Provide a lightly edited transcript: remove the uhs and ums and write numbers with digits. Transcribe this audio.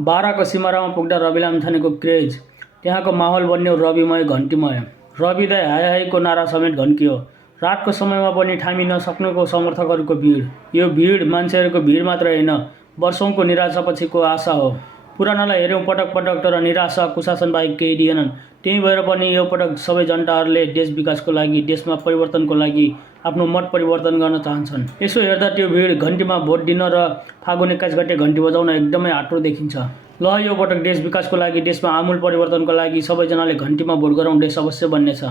बाराको सिमारामा पुग्दा रवि लामिछानेको क्रेज, त्यहाँको माहौल बन्यो रविमय घन्टीमय। रविदाई हाय हायको नारा समेत घन्कियो। रातको समयमा पनि थामी नसक्नुको समर्थकहरूको भिड। यो भिड मान्छेहरूको भिड मात्र होइन, वर्षौंको निराशापछिको आशा हो। पुरानालाई हेऱ्यौँ पटक पटक, तर निराशा कुशासन बाहेक केही दिएनन्। त्यही भएर पनि यो पटक सबै जनताहरूले देश विकासको लागि, देशमा परिवर्तनको लागि आफ्नो मत परिवर्तन गर्न चाहन्छन्। यसो हेर्दा त्यो भिड घन्टीमा भोट दिन र फागुन 21 गते घन्टी बजाउन एकदमै आँटो देखिन्छ। ल यो पटक देश विकासको लागि, देशमा आमूल परिवर्तनको लागि सबैजनाले घन्टीमा भोट गरौँ, देश अवश्य बन्नेछ।